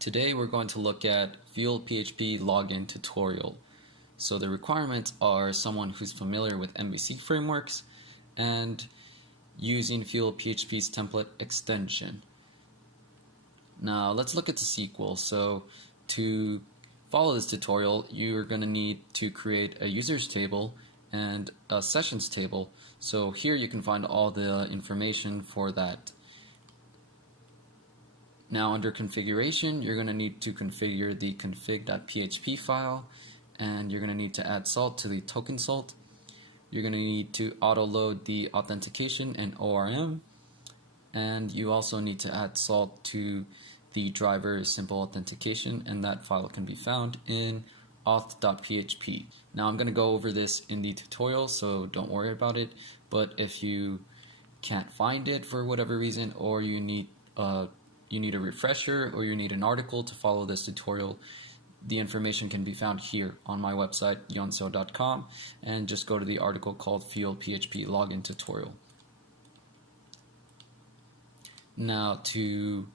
Today we're going to look at Fuel PHP login tutorial. So the requirements are someone who's familiar with MVC frameworks and using Fuel PHP's template extension. Now let's look at the SQL. So to follow this tutorial, you're going to need to create a users table and a sessions table. So here you can find all the information for that. Now under configuration, you're going to need to configure the config.php file, and you're going to need to add salt to the token salt. You're going to need to auto load the authentication and ORM, and you also need to add salt to the driver simple authentication, and that file can be found in auth.php. Now I'm going to go over this in the tutorial, so don't worry about it, but if you can't find it for whatever reason, or you need a refresher, or you need an article to follow this tutorial, the information can be found here on my website yonso.com, and just go to the article called Fuel PHP Login Tutorial. Now to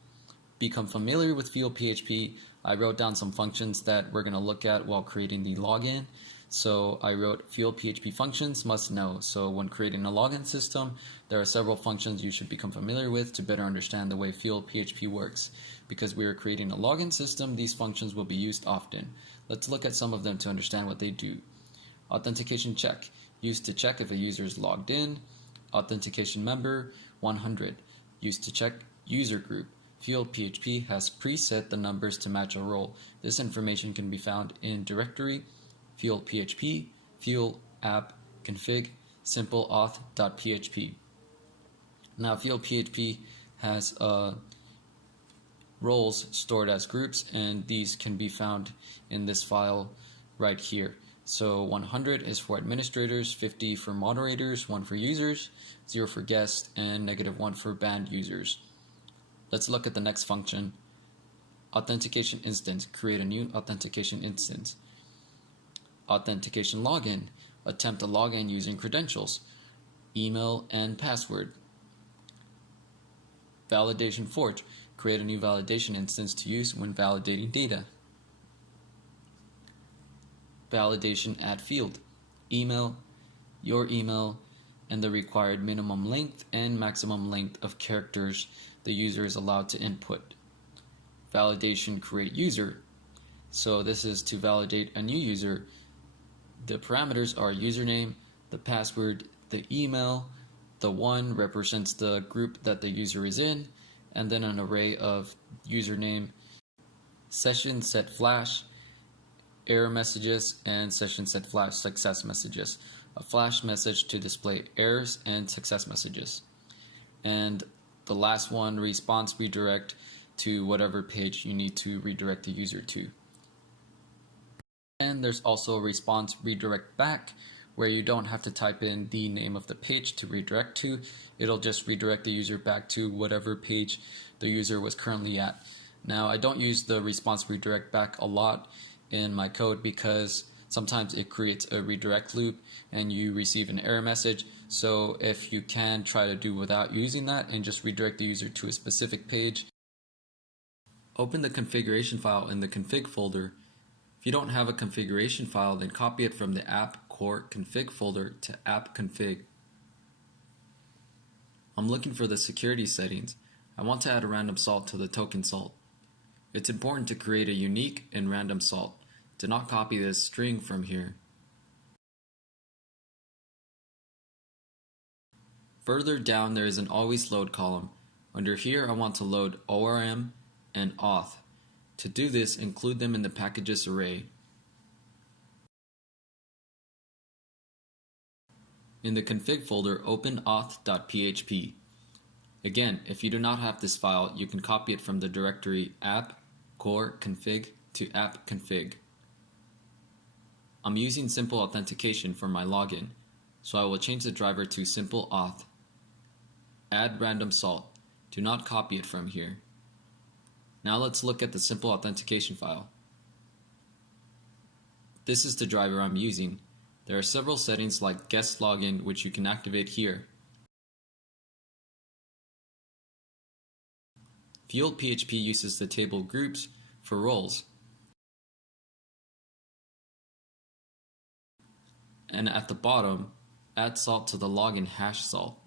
become familiar with Fuel PHP, I wrote down some functions that we're going to look at while creating the login. So I wrote Fuel PHP functions must know. So when creating a login system, there are several functions you should become familiar with to better understand the way Fuel PHP works. Because we are creating a login system, these functions will be used often. Let's look at some of them to understand what they do. Authentication check, used to check if a user is logged in. Authentication member, 100, used to check user group. Fuel PHP has preset the numbers to match a role. This information can be found in directory, Fuel PHP, Fuel app, config, simple auth.php. Now Fuel PHP has roles stored as groups, and these can be found in this file right here. So 100 is for administrators, 50 for moderators, 1 for users, 0 for guests, and -1 for banned users. Let's look at the next function. Authentication instance, create a new authentication instance. Authentication login, attempt a login using credentials, email and password. Validation forge, create a new validation instance to use when validating data. Validation add field, email, your email, and the required minimum length and maximum length of characters the user is allowed to input. Validation create user, so this is to validate a new user. The parameters are username, the password, the email, the 1 represents the group that the user is in, and then an array of username, session set flash, error messages, and session set flash success messages. A flash message to display errors and success messages. And the last one, response redirect to whatever page you need to redirect the user to. And there's also response redirect back, where you don't have to type in the name of the page to redirect to. It'll just redirect the user back to whatever page the user was currently at. Now I don't use the response redirect back a lot in my code because sometimes it creates a redirect loop and you receive an error message. So if you can try to do without using that and just redirect the user to a specific page, open the configuration file in the config folder. If you don't have a configuration file, then copy it from the app core config folder to app config. I'm looking for the security settings. I want to add a random salt to the token salt. It's important to create a unique and random salt. Do not copy this string from here. Further down there is an always load column. Under here I want to load ORM and auth. To do this, include them in the packages array. In the config folder, open auth.php. Again, if you do not have this file, you can copy it from the directory app core config to app config. I'm using simple authentication for my login, so I will change the driver to simple auth. Add random salt. Do not copy it from here. Now let's look at the simple authentication file. This is the driver I'm using. There are several settings like guest login, which you can activate here. Fuel PHP uses the table groups for roles. And at the bottom, add salt to the login hash salt.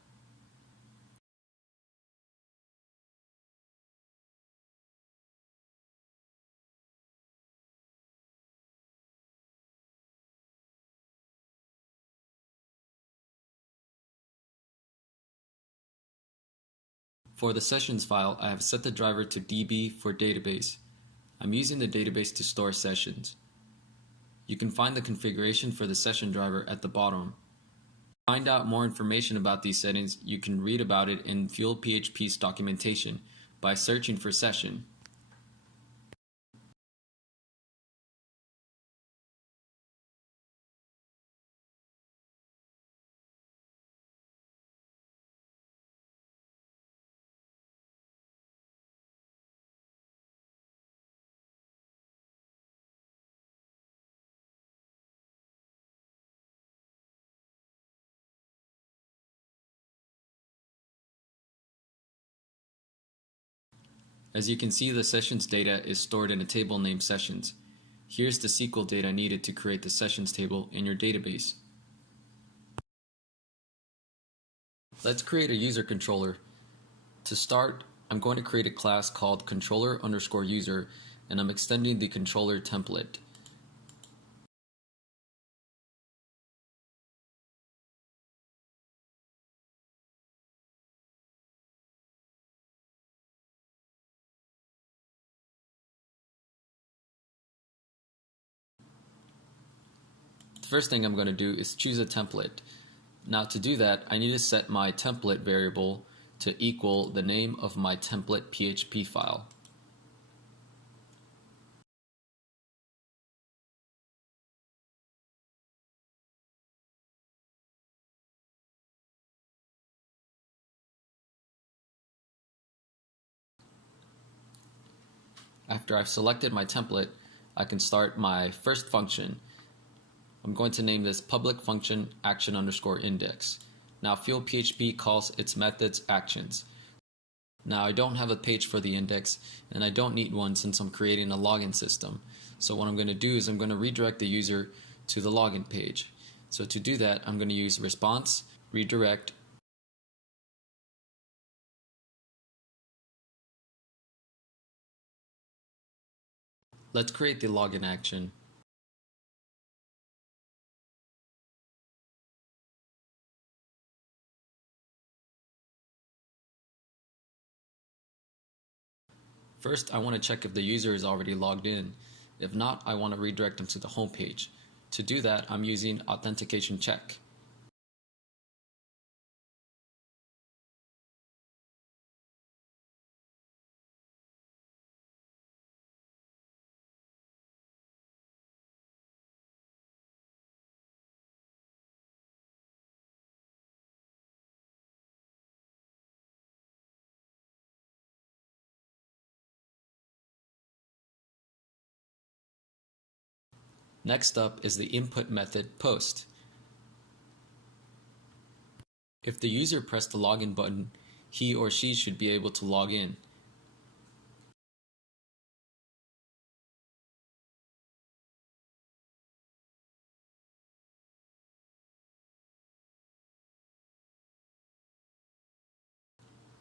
For the sessions file, I have set the driver to DB for database. I'm using the database to store sessions. You can find the configuration for the session driver at the bottom. To find out more information about these settings, you can read about it in Fuel PHP's documentation by searching for session. As you can see, the sessions data is stored in a table named sessions. Here's the SQL data needed to create the sessions table in your database. Let's create a user controller. To start, I'm going to create a class called controller_user, and I'm extending the controller template. The first thing I'm going to do is choose a template. Now to do that, I need to set my template variable to equal the name of my template PHP file. After I've selected my template, I can start my first function. I'm going to name this public function action_index. Now Fuel PHP calls its methods actions. Now I don't have a page for the index, and I don't need one since I'm creating a login system. So what I'm going to do is I'm going to redirect the user to the login page. So to do that, I'm going to use response, redirect. Let's create the login action. First, I want to check if the user is already logged in. If not, I want to redirect them to the home page. To do that, I'm using authentication check. Next up is the input method post. If the user pressed the login button, he or she should be able to log in.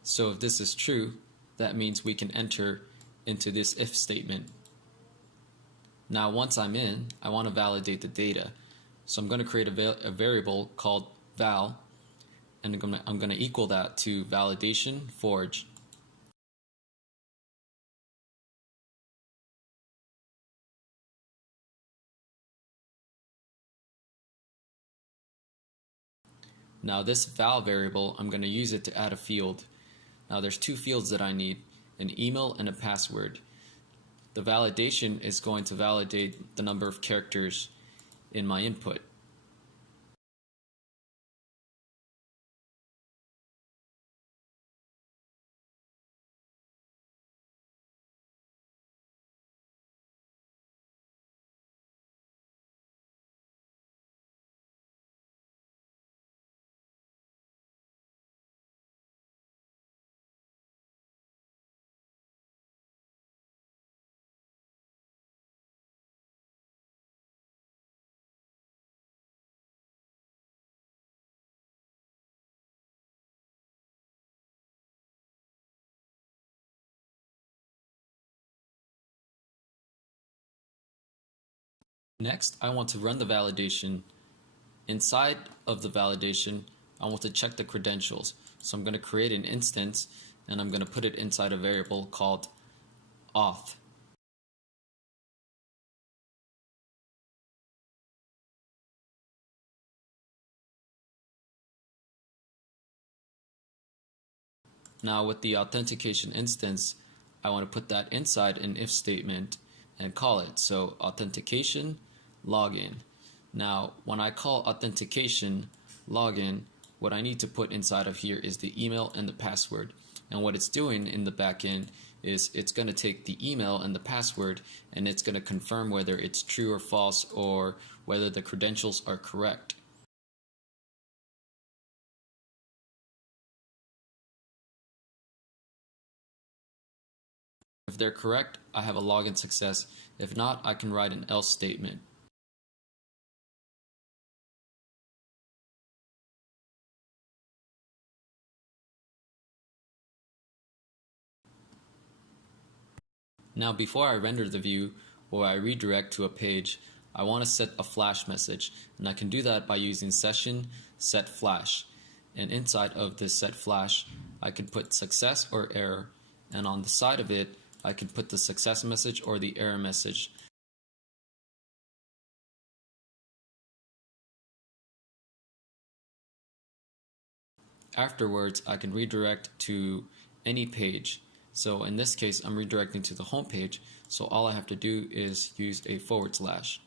So if this is true, that means we can enter into this if statement. Now once I'm in, I want to validate the data. So I'm going to create a variable called val, and I'm going to equal that to validation forge. Now this val variable, I'm going to use it to add a field. Now there's two fields that I need, an email and a password. The validation is going to validate the number of characters in my input. Next, I want to run the validation. Inside of the validation, I want to check the credentials. So I'm going to create an instance and I'm going to put it inside a variable called auth. Now with the authentication instance, I want to put that inside an if statement and call it. So authentication login. Now when I call authentication login, what I need to put inside of here is the email and the password. And what it's doing in the backend is it's going to take the email and the password and it's going to confirm whether it's true or false or whether the credentials are correct. If they're correct, I have a login success. If not, I can write an else statement. Now before I render the view or I redirect to a page, I want to set a flash message, and I can do that by using session set flash. And inside of this set flash, I can put success or error, and on the side of it, I can put the success message or the error message. Afterwards, I can redirect to any page. So in this case, I'm redirecting to the home page, so all I have to do is use a /.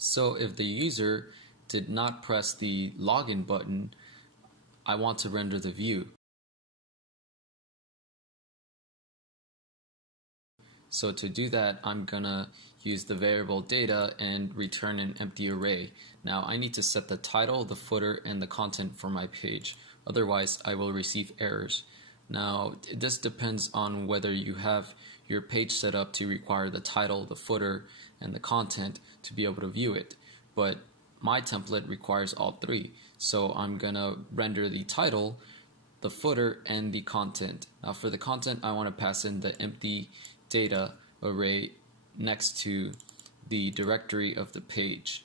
So if the user did not press the login button, I want to render the view. So to do that, I'm gonna use the variable data and return an empty array. Now I need to set the title, the footer, and the content for my page. Otherwise, I will receive errors. Now, this depends on whether you have your page set up to require the title, the footer, and the content to be able to view it. But my template requires all three. So I'm gonna render the title, the footer, and the content. Now for the content, I want to pass in the empty data array next to the directory of the page.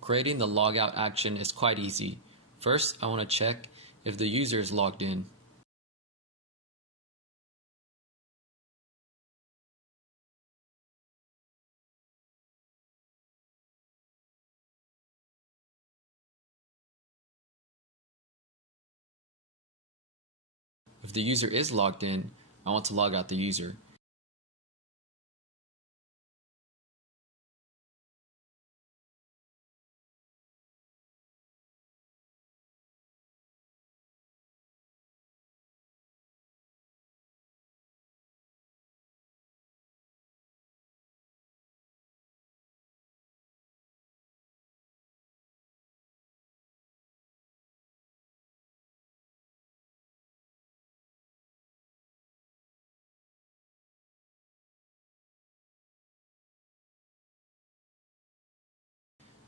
Creating the logout action is quite easy. First, I want to check if the user is logged in. If the user is logged in, I want to log out the user.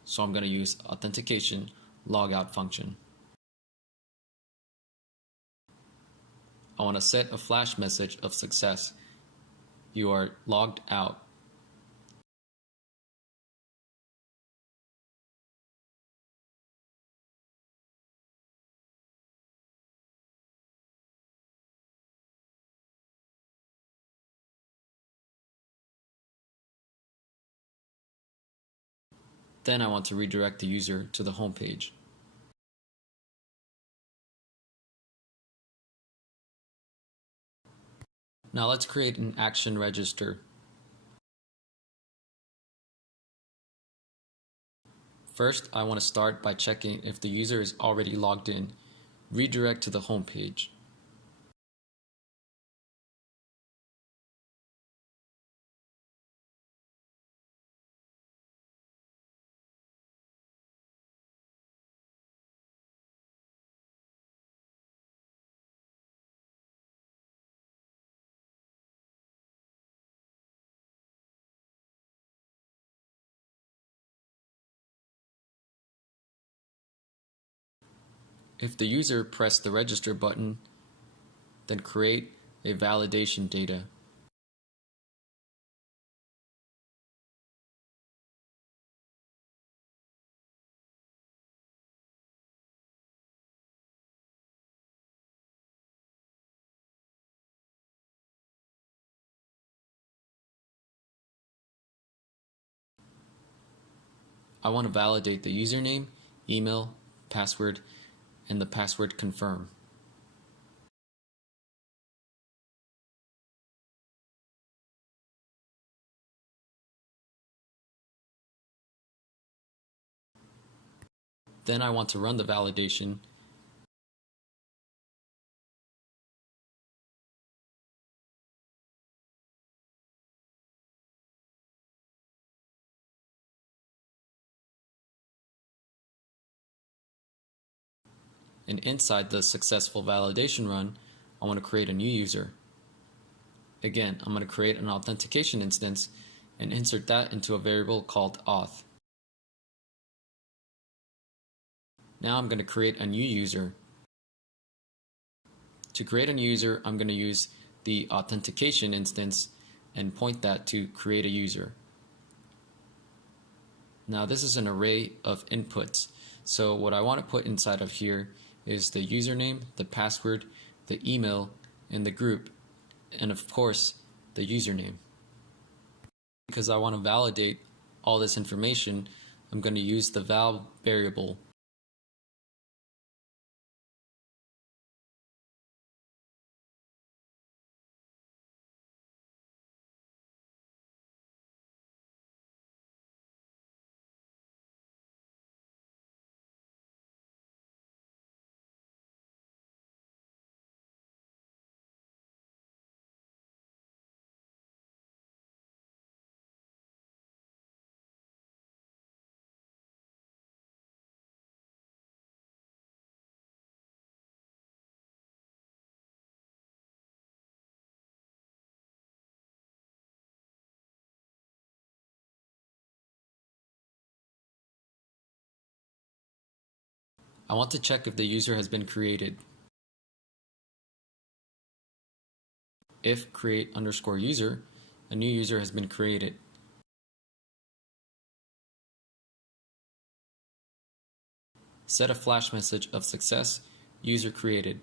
So I'm going to use authentication logout function. I want to set a flash message of success. You are logged out. Then I want to redirect the user to the home page. Now let's create an action register. First, I want to start by checking if the user is already logged in. Redirect to the home page. If the user pressed the register button, then create a validation data. I want to validate the username, email, password, and the password confirm. Then I want to run the validation. And inside the successful validation run, I want to create a new user. Again, I'm going to create an authentication instance and insert that into a variable called auth. Now I'm going to create a new user. To create a new user, I'm going to use the authentication instance and point that to create a user. Now this is an array of inputs. So what I want to put inside of here is the username, the password, the email, and the group, and of course the username. Because I want to validate all this information, I'm going to use the val variable. I want to check if the user has been created. If create_user, a new user has been created. Set a flash message of success, user created.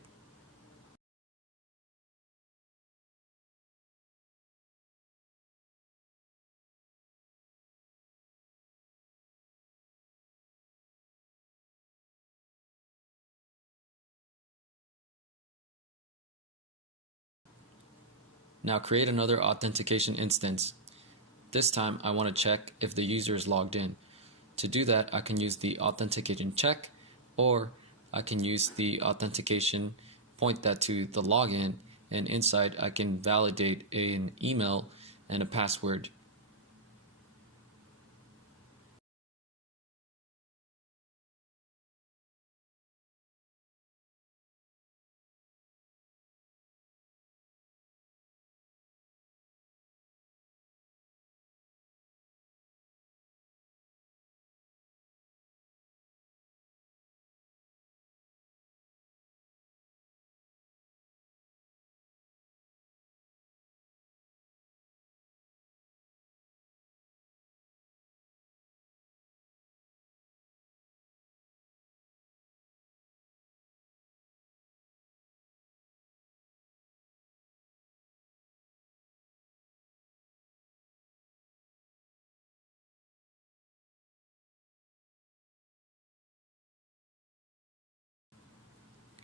Now create another authentication instance. This time I want to check if the user is logged in. To do that, I can use the authentication check, or I can use the authentication, point that to the login, and inside I can validate an email and a password.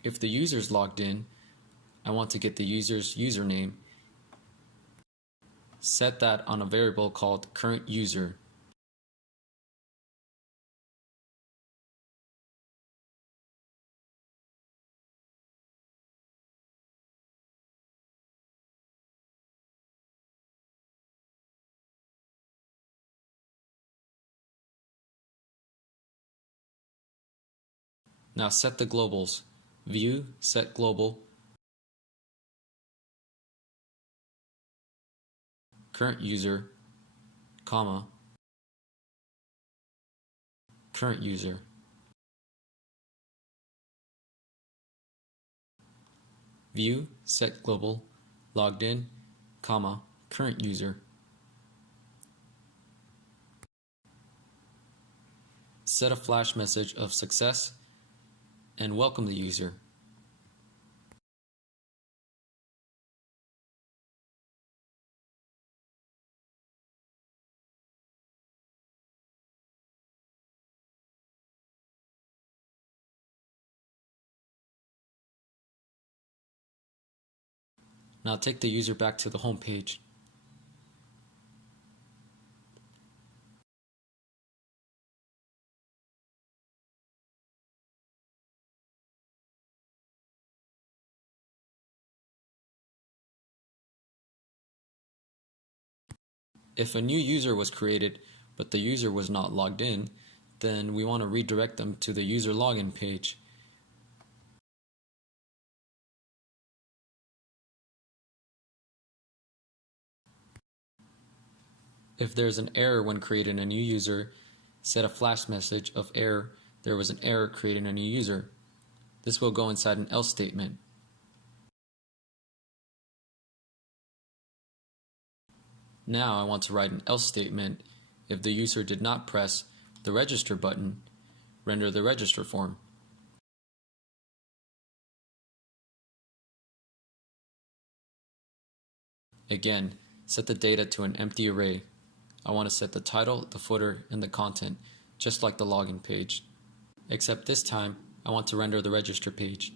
If the user's logged in, I want to get the user's username. Set that on a variable called current user. Now set the globals. View set global, current user, comma, current user. View set global, logged in, comma, current user. Set a flash message of success and welcome the user. Now take the user back to the home page. If a new user was created but the user was not logged in, then we want to redirect them to the user login page. If there's an error when creating a new user, set a flash message of error. There was an error creating a new user. This will go inside an else statement. Now I want to write an else statement. If the user did not press the register button, render the register form. Again, set the data to an empty array. I want to set the title, the footer, and the content, just like the login page. Except this time, I want to render the register page.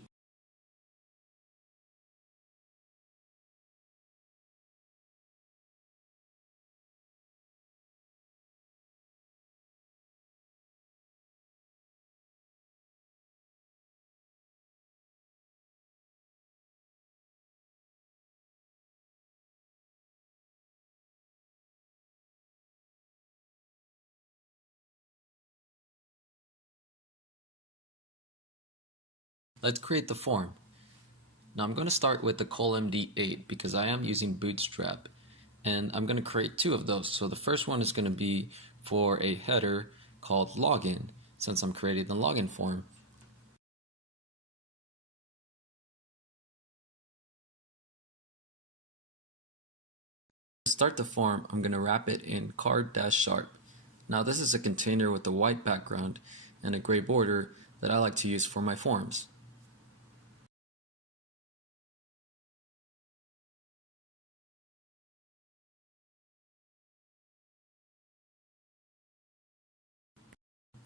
Let's create the form. Now I'm going to start with the colMD8 because I am using Bootstrap, and I'm going to create two of those. So the first one is going to be for a header called login, since I'm creating the login form. To start the form, I'm going to wrap it in card-sharp. Now this is a container with a white background and a gray border that I like to use for my forms.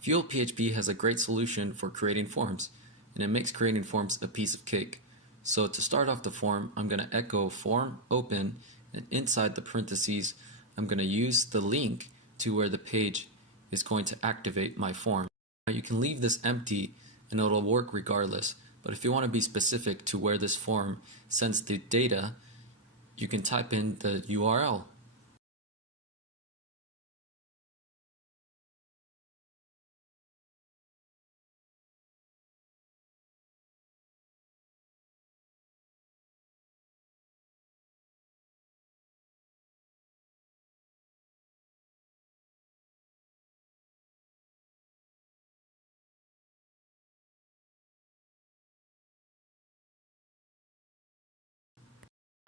Fuel PHP has a great solution for creating forms, and it makes creating forms a piece of cake. So to start off the form, I'm going to echo form open, and inside the parentheses, I'm going to use the link to where the page is going to activate my form. Now you can leave this empty and it'll work regardless, but if you want to be specific to where this form sends the data, you can type in the URL.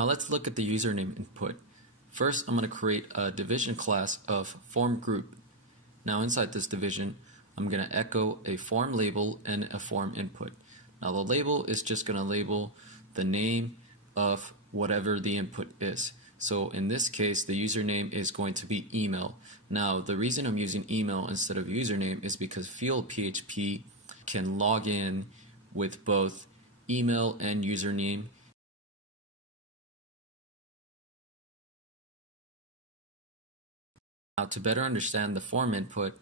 Now let's look at the username input. First, I'm going to create a division class of form group. Now inside this division, I'm going to echo a form label and a form input. Now the label is just going to label the name of whatever the input is. So in this case, the username is going to be email. Now the reason I'm using email instead of username is because Fuel PHP can log in with both email and username. Now, to better understand the form input,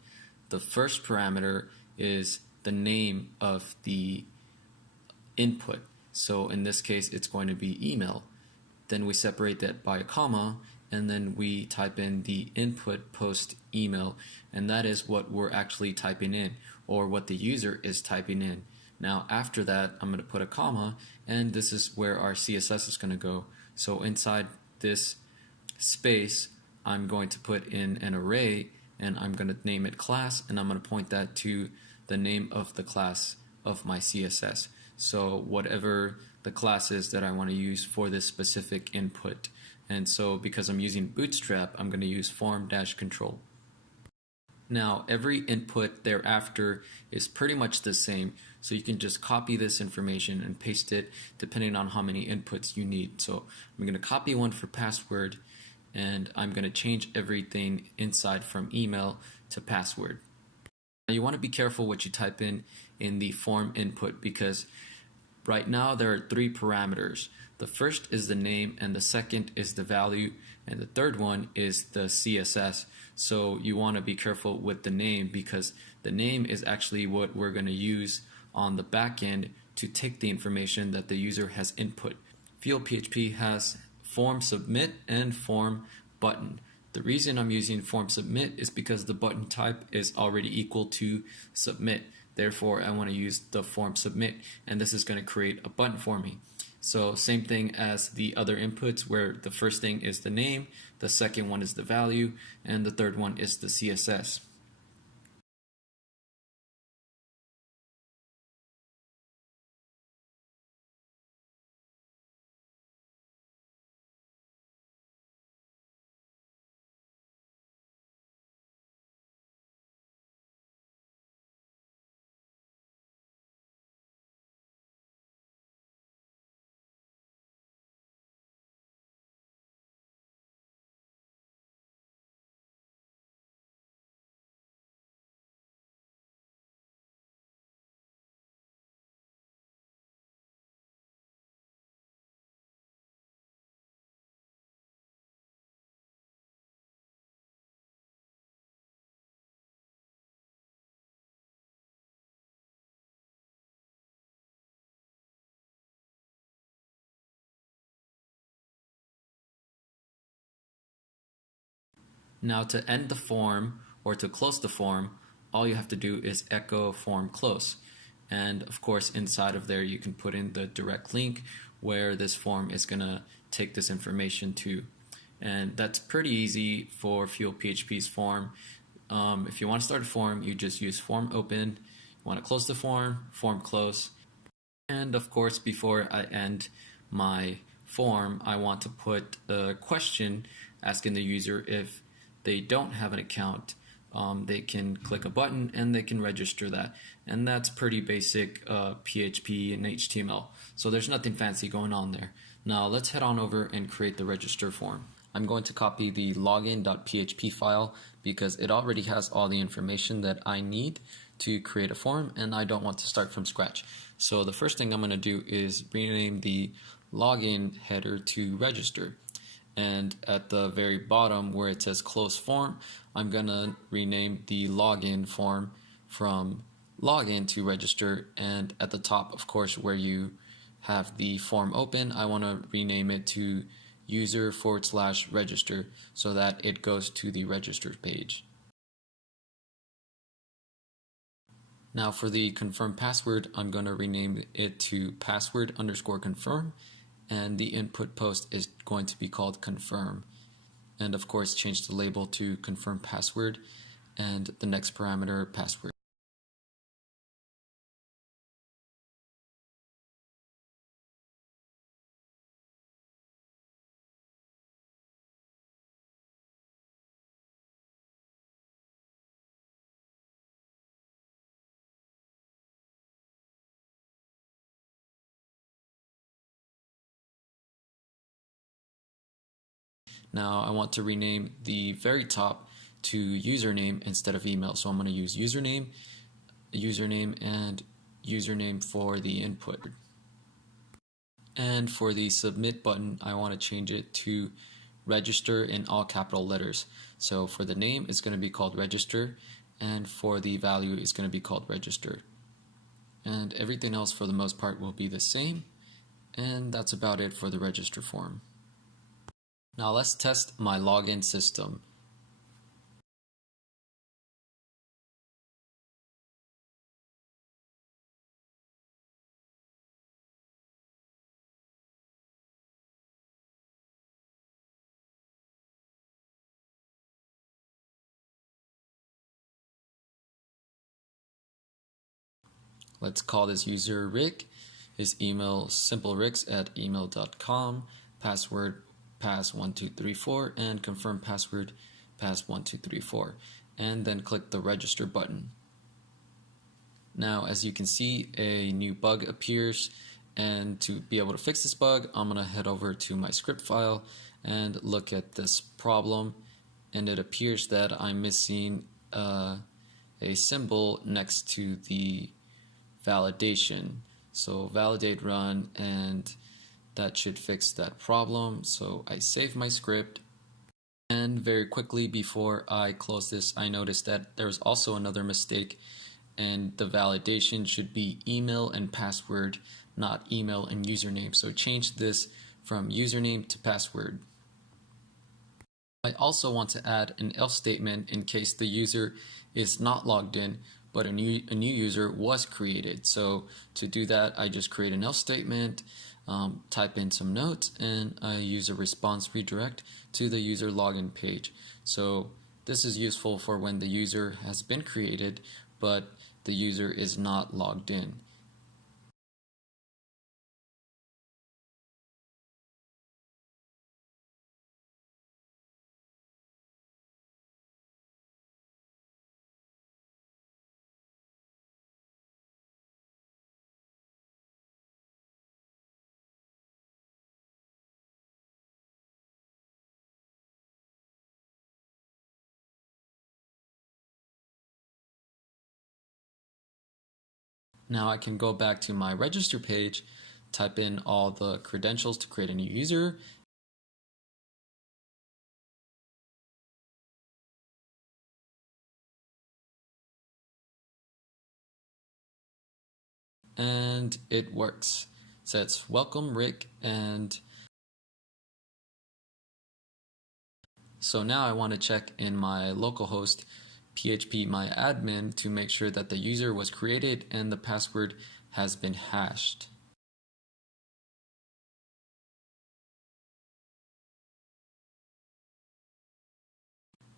the first parameter is the name of the input. So in this case, it's going to be email. Then we separate that by a comma, and then we type in the input post email, and that is what we're actually typing in, or what the user is typing in. Now after that, I'm going to put a comma, and this is where our CSS is going to go. So inside this space, I'm going to put in an array, and I'm going to name it class, and I'm going to point that to the name of the class of my CSS. So whatever the class is that I want to use for this specific input. And so because I'm using Bootstrap, I'm going to use form-control. Now every input thereafter is pretty much the same, so you can just copy this information and paste it depending on how many inputs you need. So I'm going to copy one for password, and I'm going to change everything inside from email to password. Now you want to be careful what you type in the form input, because right now there are 3 parameters. The first is the name, and the second is the value, and the third one is the CSS. So you want to be careful with the name, because the name is actually what we're going to use on the back end to take the information that the user has input. Fuel PHP has form submit and form button. The reason I'm using form submit is because the button type is already equal to submit. Therefore, I want to use the form submit, and this is going to create a button for me. So same thing as the other inputs, where the first thing is the name, the second one is the value, and the third one is the CSS. Now to end the form, or to close the form, all you have to do is echo form close. And of course inside of there you can put in the direct link where this form is going to take this information to. And that's pretty easy for Fuel PHP's form. If you want to start a form, you just use form open. You want to close the form, form close. And of course, before I end my form, I want to put a question asking the user if they don't have an account. They can click a button and they can register that. And that's pretty basic PHP and HTML. So there's nothing fancy going on there. Now let's head on over and create the register form. I'm going to copy the login.php file because it already has all the information that I need to create a form, and I don't want to start from scratch. So the first thing I'm going to do is rename the login header to register. And at the very bottom where it says close form, I'm going to rename the login form from login to register. And at the top, of course, where you have the form open, I want to rename it to user/register so that it goes to the register page. Now for the confirm password, I'm going to rename it to password_confirm, and the input post is going to be called confirm. And of course change the label to confirm password and the next parameter password. Now I want to rename the very top to username instead of email, so I'm going to use username, and username for the input. And for the submit button, I want to change it to register in all capital letters. So for the name, it's going to be called register, and for the value, it's going to be called register. And everything else for the most part will be the same. And that's about it for the register form. Now let's test my login system. Let's call this user Rick. His email simplericks@email.com, password pass1234, and confirm password pass1234, and then click the register button. Now as you can see, a new bug appears, and to be able to fix this bug, I'm going to head over to my script file and look at this problem, and it appears that I'm missing a symbol next to the validation. So validate run, and that should fix that problem. So I save my script, and very quickly before I close this, I noticed that there's also another mistake, and the validation should be email and password, not email and username. So change this from username to password. I also want to add an else statement in case the user is not logged in, but a new user was created. So to do that, I just create an else statement, type in some notes, and I use a response redirect to the user login page. So this is useful for when the user has been created, but the user is not logged in. Now I can go back to my register page, type in all the credentials to create a new user, and it works. It says welcome Rick, and so now I want to check in my localhost PHP my admin to make sure that the user was created and the password has been hashed.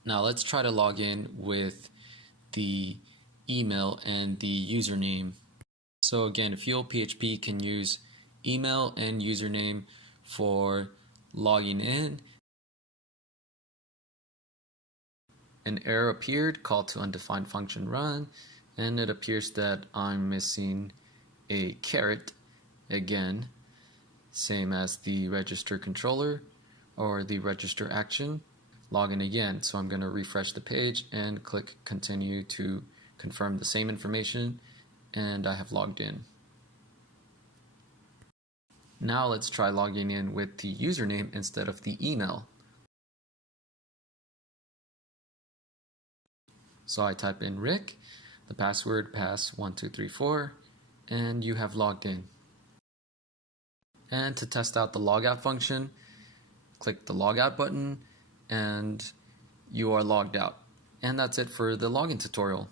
Now let's try to log in with the email and the username. So again, Fuel PHP can use email and username for logging in. An error appeared, call to undefined function run, and it appears that I'm missing a caret again, same as the register controller or the register action. Login again, so I'm going to refresh the page and click continue to confirm the same information, and I have logged in. Now let's try logging in with the username instead of the email. So I type in Rick, the password pass1234, and you have logged in. And to test out the logout function, click the logout button and you are logged out. And that's it for the login tutorial.